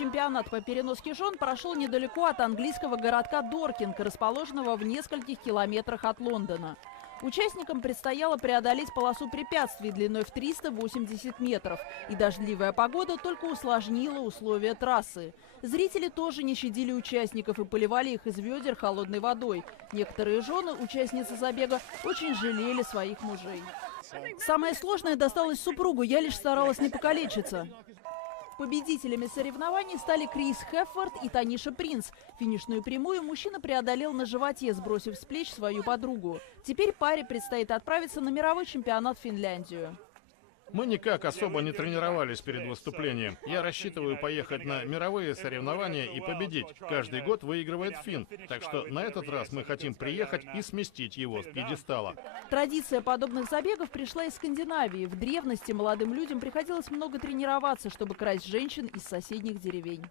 Чемпионат по переноске жен прошел недалеко от английского городка Доркинг, расположенного в нескольких километрах от Лондона. Участникам предстояло преодолеть полосу препятствий длиной в 380 метров, и дождливая погода только усложнила условия трассы. Зрители тоже не щадили участников и поливали их из ведер холодной водой. Некоторые жены, участницы забега, очень жалели своих мужей. Самое сложное досталось супругу, я лишь старалась не покалечиться. Победителями соревнований стали Крис Хеффорд и Таниша Принц. Финишную прямую мужчина преодолел на животе, сбросив с плеч свою подругу. Теперь паре предстоит отправиться на мировой чемпионат в Финляндию. Мы никак особо не тренировались перед выступлением. Я рассчитываю поехать на мировые соревнования и победить. Каждый год выигрывает финн. Так что на этот раз мы хотим приехать и сместить его с пьедестала. Традиция подобных забегов пришла из Скандинавии. В древности молодым людям приходилось много тренироваться, чтобы красть женщин из соседних деревень.